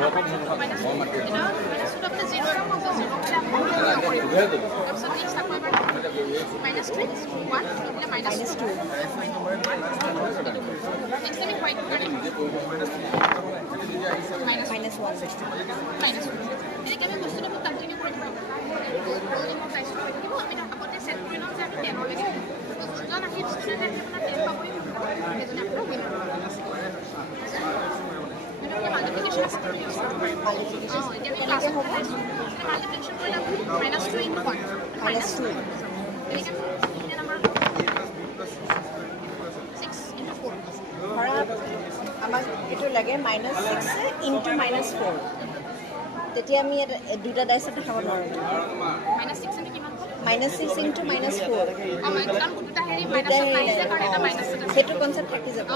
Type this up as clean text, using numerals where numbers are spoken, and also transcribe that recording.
minus মাইনাছটো আপোনাৰ zero' এটা হ'ব জিৰ' তাৰপিছত নেক্সট আকৌ এবাৰ মাইনাছ 3 1 মাইনাছ 2 নেক্সট আমি হোৱাইট কাৰণে মাইনাছ 1 মাইনাছ 1 এনেকৈ আমি বস্তুটো কণ্টিনিউ কৰি থাকোঁ আমি আগতে ছেট কৰি লওঁ যে আমি 10 লৈকে যোনজন আহি ষ্টুডেণ্ট আহি আপোনাৰ 10 পাবই সেইজনে আপোনাৰ উইন মাল্টিপ্লিকেশ্যন আছে এতিয়া আমি ক্লাছত মাল্টিপ্লিকেশ্যন কৰিলে মাইনাছ 2 ইনটু 1 মাইনাছ 2 এনেকৈ এতিয়া নাম্বাৰ 6 ইনটু 4 ধৰা আমাক এইটো লাগে -6 ইনটু -4 তেতিয়া আমি দুটা ডাইছত দেখাব নোৱাৰোঁ মাইনাছ 6 ইনটু কিমান -6 ইনটু -4 কাৰণ দুটা হেৰি মাইনাছত নাহিছে কাৰণ এটা মাইনাছত আছে সেইটো কনচেপ্ট থাকি যাব